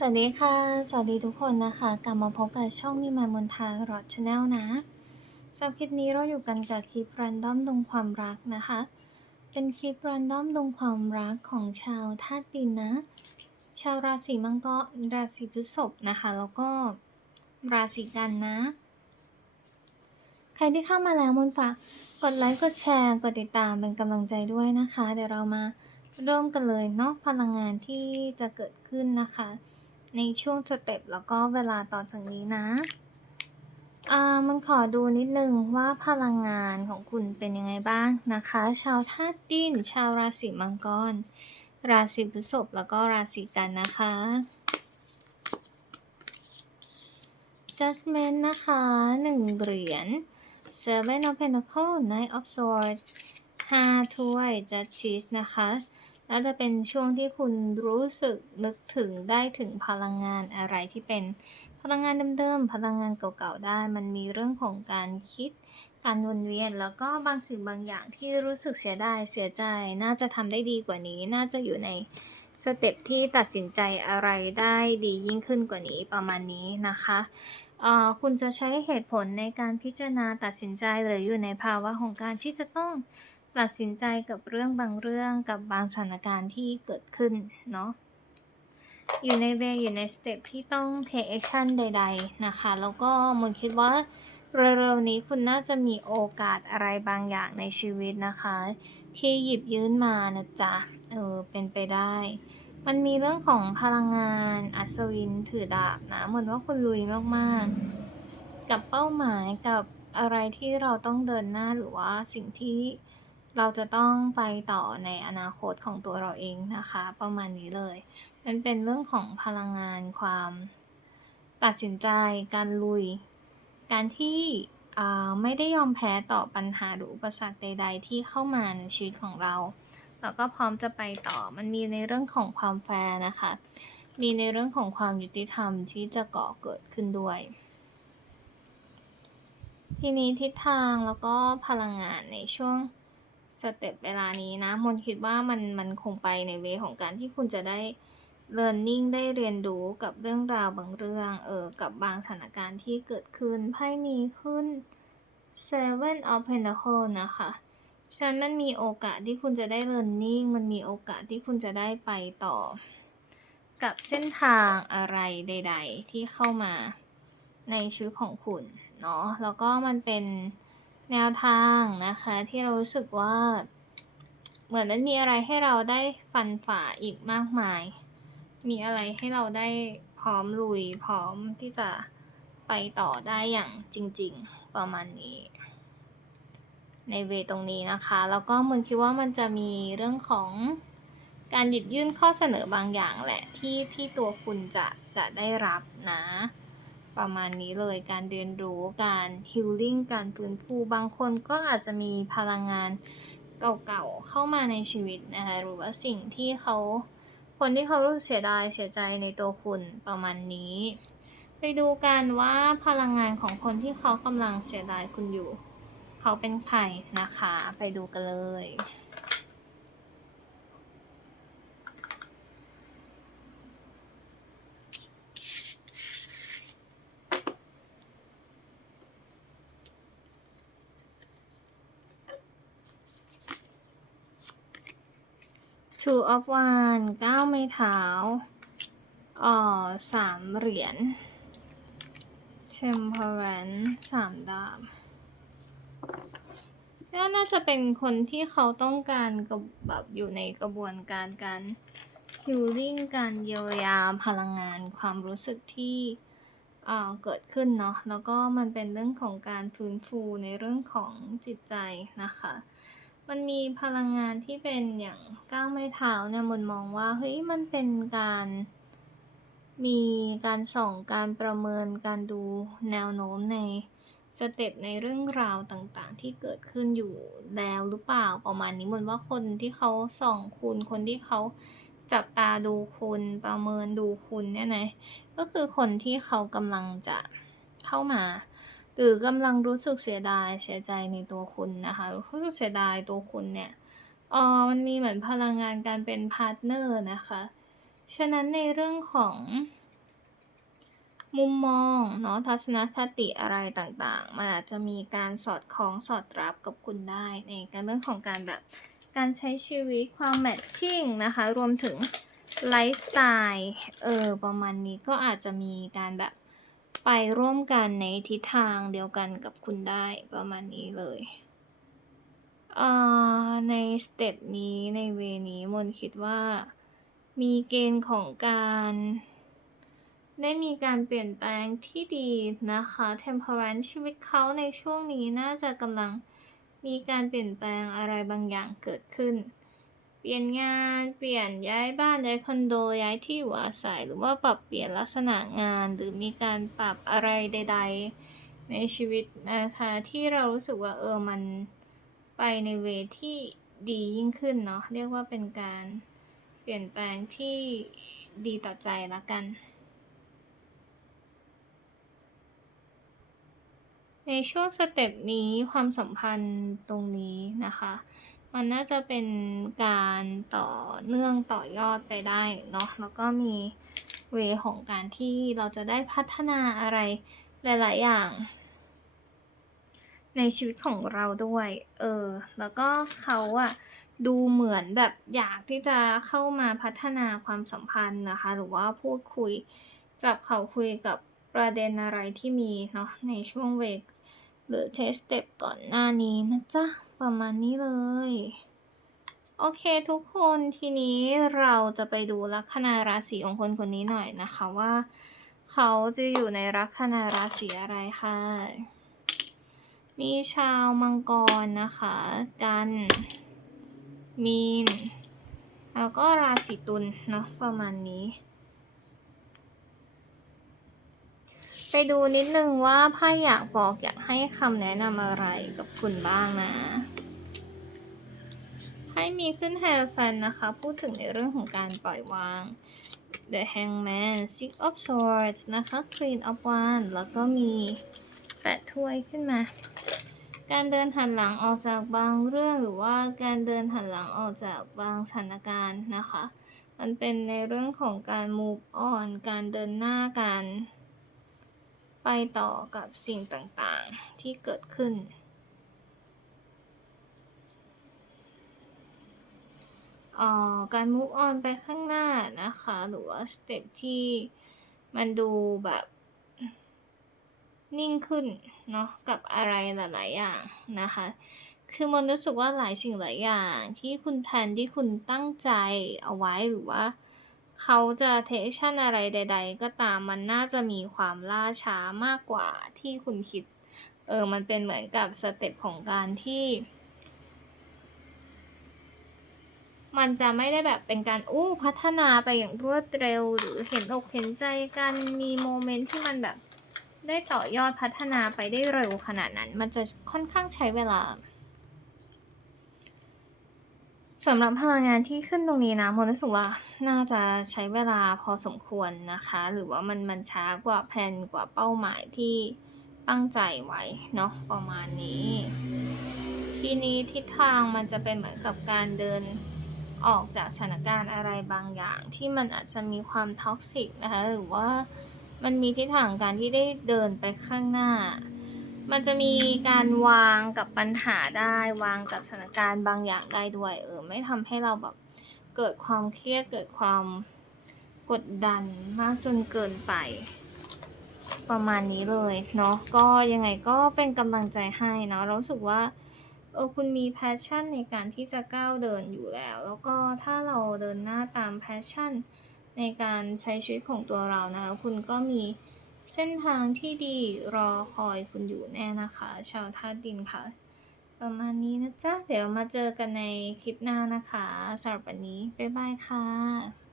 สวัสดีค่ะ สวัสดีทุกคนนะคะ กลับมาพบกับช่องมีมายมนทารอดชาแนลนะสำหรับคลิปนี้เราอยู่กันกับคลิปรันดอมดวงความรักนะคะ เป็นคลิปรันดอมดวงความรักของชาวธาตุดินนะ ชาวราศีมังกร ราศีพฤษภนะคะ แล้วก็ราศีกันนะ ใครที่เข้ามาแล้วมนฝากกดไลค์ กดแชร์ กดติดตามเป็นกำลังใจด้วยนะคะ เดี๋ยวเรามาเริ่มกันเลยเนาะพลังงานที่จะเกิดขึ้นนะคะ ในช่วงสเต็ปแล้วก็เวลาต่อจากนี้นะ อ่า มันขอดูนิดนึงว่าพลังงานของคุณเป็นยังไงบ้างนะคะ ชาวธาตุดิน ชาวราศีมังกร ราศีพฤษภแล้วก็ราศีกันนะคะ Judgment นะคะหนึ่งเหรียญ Seven of Pentacles Knight of Swords ห้าถ้วย Justice นะคะ น่าจะเป็นช่วงที่คุณรู้สึกนึกถึงได้ถึงพลังงานอะไรที่เป็นพลังงานเดิมๆ พลังงานเก่าๆ ได้ มันมีเรื่องของการคิด การวนเวียน แล้วก็บางสิ่งบางอย่างที่รู้สึกเสียดายเสียใจ น่าจะทำได้ดีกว่านี้ น่าจะอยู่ในสเต็ปที่ตัดสินใจอะไรได้ดียิ่งขึ้นกว่านี้ประมาณนี้นะคะคุณจะใช้เหตุผลในการพิจารณาตัดสินใจหรืออยู่ในภาวะของการที่จะต้อง ตัดสินใจกับเรื่องบางเรื่องกับบางสถานการณ์ที่เกิดขึ้นเนาะอยู่ในเวอยู่ในสเต็ปที่ต้อง take action ใด ๆ นะคะ แล้วก็มนคิดว่าเร็วๆนี้คุณน่าจะมีโอกาสอะไรบางอย่างในชีวิตนะคะ ที่หยิบยื่นมานะจ๊ะเออเป็นไปได้ มันมีเรื่องของพลังงานอัศวินถือดาบนะเหมือนว่าคุณลุยมากๆ กับเป้าหมายกับอะไรที่เราต้องเดินหน้าหรือว่าสิ่งที่ เราจะต้องไปต่อในอนาคตของตัวเราเองนะคะ ประมาณนี้เลย มันเป็นเรื่องของพลังงานความ ตัดสินใจ การลุย การที่ไม่ได้ยอมแพ้ต่อปัญหาหรืออุปสรรคใด ๆ ที่เข้ามาในชีวิตของเรา แล้วก็พร้อมจะไปต่อ มันมีในเรื่องของความแฟร์นะคะ มีในเรื่องของความยุติธรรมที่จะก่อเกิดขึ้นด้วย ทีนี้ทิศทางแล้วก็พลังงานในช่วง สเต็ปเวลานี้นะมนคิดว่ามันมันคงไปในเวของการที่คุณจะได้ learning ได้เรียนรู้กับเรื่องราวบางเรื่องเออกับบางสถานการณ์ที่เกิดขึ้นไพ่มีขึ้น Seven of Pentacles นะคะฉะนันมันมีโอกาสที่คุณจะได้ learning มันมีโอกาสที่คุณจะได้ไปต่อ กับเส้นทางอะไรใด ๆ ที่เข้ามาในชีวิตของคุณเนาะแล้วก็มันเป็น แนวทางนะคะที่เรารู้สึกว่า เหมือนมันมีอะไรให้เราได้ฟันฝ่าอีกมากมาย มีอะไรให้เราได้พร้อมลุยพร้อมที่จะไปต่อได้อย่างจริง ๆ ประมาณนี้ ในเวตรงนี้นะคะ แล้วก็มันคิดว่ามันจะมีเรื่องของการหยิบยื่นข้อเสนอบางอย่างแหละที่ที่ตัวคุณจะจะได้รับนะ ประมาณนี้เลยการเรียนรู้การฮิลลิ่งการฟื้นฟูบางคนก็อาจจะมีพลังงานเก่าๆ เข้ามาในชีวิตนะคะหรือว่าสิ่งที่เขาคนที่เขารู้สึกเสียดายเสียใจในตัวคุณประมาณนี้ ไปดูกันว่าพลังงานของคนที่เขากำลังเสียดายคุณอยู่ เขาเป็นใครนะคะ ไปดูกันเลย Two of Wands เก้าไม้เท้าอ่อสามเหรียญ Temperance สามดาบก็น่าจะเป็นคนที่เขาต้องการกับแบบอยู่ในกระบวนการการฮิลลิ่งการเยียวยาพลังงานความรู้สึกที่เเกิดขึ้นเนาะแล้วก็มันเป็นเรื่องของการฟื้นฟูในเรื่องของจิตใจนะคะ มันมีพลังงานที่เป็นอย่างก้าวไม้เท้าเนี่ยมนมองว่าเฮ้ยมันเป็นการ มีการส่องการประเมินการดูแนวโน้มในสเต็ปในเรื่องราวต่างๆ ที่เกิดขึ้นอยู่แล้วหรือเปล่าประมาณนี้มนว่าคนที่เขาส่องคุณคนที่เขาจับตาดูคุณประเมินดูคุณเนี่ยนะก็คือคนที่เขากำลังจะเข้ามา หรือกำลังรู้สึกเสียดายเสียใจในตัวคุณนะคะรู้สึกเสียดายตัวคุณเนี่ยเออมันมีเหมือนพลังงานการเป็นพาร์ทเนอร์นะคะ ฉะนั้นในเรื่องของ มุมมองเนาะทัศนคติอะไรต่างๆ มันอาจจะมีการสอดคล้องสอดรับกับคุณได้ ในการเรื่องของการแบบการใช้ชีวิตความแมทชิ่งนะคะ รวมถึงไลฟ์สไตล์เออประมาณนี้ก็อาจจะมีการแบบ ไปร่วมกันในทิศทางเดียวกันกับคุณได้ประมาณนี้เลยเอ่อในสเต็ปนี้ในเวนี้มนคิดว่า มีเกณฑ์ของการ ได้มีการเปลี่ยนแปลงที่ดีนะคะ temperance ชีวิตเขาในช่วงนี้น่าจะกำลังมีการเปลี่ยนแปลงอะไรบางอย่างเกิดขึ้น ลี่ยนงานเปลี่ยนย้ายบ้านย้ายคอนโดย้ายที่อยู่อาศัย หรือว่าปรับเปลี่ยนลักษณะงาน หรือมีการปรับอะไรใด ๆ ในชีวิตนะคะที่เรารู้สึกว่าเออมันไปในเวที่ดียิ่งขึ้นเนาะเรียกว่าเป็นการเปลี่ยนแปลงที่ดีต่อใจละกัน ในช่วงสเต็ปนี้ความสัมพันธ์ตรงนี้นะคะ มันน่าจะเป็นการต่อเนื่องต่อยอดไปได้เนาะแล้วก็มีเวของการที่เราจะได้พัฒนาอะไรหลาย ๆ อย่าง ในชีวิตของเราด้วย เออ แล้วก็เขาอะดูเหมือนแบบอยากที่จะเข้ามาพัฒนาความสัมพันธ์นะคะ หรือว่าพูดคุยจับเขาคุยกับประเด็นอะไรที่มีเนาะในช่วงเวก หรือเทสเต็ปก่อนหน้านี้นะจ๊ะ ประมาณนี้เลย โอเคทุกคนทีนี้เราจะไปดูลัคนาราศีของคนคนนี้หน่อยนะคะว่า เขาจะอยู่ในลัคนาราศีอะไรค่ะ มีชาวมังกรนะคะ กัน มีน แล้วก็ราศีตุลเนาะประมาณนี้ ไป ดูนิดนึงว่าไพ่อยากบอกอยากให้คำแนะนำอะไรกับคุณบ้างนะไพ่มีขึ้นไฮโรแฟนนะคะ พูดถึงในเรื่องของการปล่อยวาง The Hangman Six of Swords นะคะ Queen of Wands แล้วก็มีแปดถ้วยขึ้นมา การเดินหันหลังออกจากบางเรื่องหรือว่าการเดินหันหลังออกจากบางสถานการณ์นะคะ มันเป็นในเรื่องของการ move on การเดินหน้าการ ไปต่อกับสิ่งต่างๆที่เกิดขึ้นออการ move on ไปข้างหน้านะคะ หรือว่าสเต็ปที่มันดูแบบนิ่งขึ้นเนาะกับอะไรหลายๆอย่างนะคะ คือมนรู้สึกว่าหลายสิ่งหลายอย่างที่คุณแพนที่คุณตั้งใจเอาไว้หรือว่า เขาจะเทคชั่นอะไรใด ๆ ก็ตามมันน่าจะมีความล่าช้ามากกว่าที่คุณคิด เออ มันเป็นเหมือนกับสเต็ปของการที่ มันจะไม่ได้แบบเป็นการอู้พัฒนาไปอย่างรวดเร็ว หรือเห็นอกเห็นใจกันมีโมเมนต์ที่มันแบบได้ต่อยอดพัฒนาไปได้เร็วขนาดนั้น มันจะค่อนข้างใช้เวลา สำหรับพลังงานที่ขึ้นตรงนี้นะมนรู้สึกว่าน่าจะใช้เวลาพอสมควรนะคะ หรือว่ามันมันช้ากว่าแผนกว่าเป้าหมายที่ตั้งใจไว้เนาะประมาณนี้ ทีนี้ทิศทางมันจะเป็นเหมือนกับการเดินออกจากสถานการณ์อะไรบางอย่าง ที่มันอาจจะมีความท็อกซิกนะคะหรือว่ามันมีทิศทางการที่ได้เดินไปข้างหน้า มันจะมีการวางกับปัญหาได้วางกับสถานการณ์บางอย่างได้ด้วย เออ ไม่ทำให้เราแบบเกิดความเครียดเกิดความกดดันมากจนเกินไป ประมาณนี้เลยเนาะก็ยังไงก็เป็นกำลังใจให้เนาะเราสึกว่าเออคุณมีแพชชั่นในการที่จะก้าวเดินอยู่แล้ว แล้วก็ถ้าเราเดินหน้าตามแพชชั่นในการใช้ชีวิตของตัวเรานะ คุณก็มี เส้นทางที่ดีรอคอยคุณอยู่แน่นะคะ ชาวธาตุดินค่ะ ประมาณนี้นะจ๊ะ เดี๋ยวมาเจอกันในคลิปหน้านะคะสำหรับวันนี้ บ๊ายบายค่ะ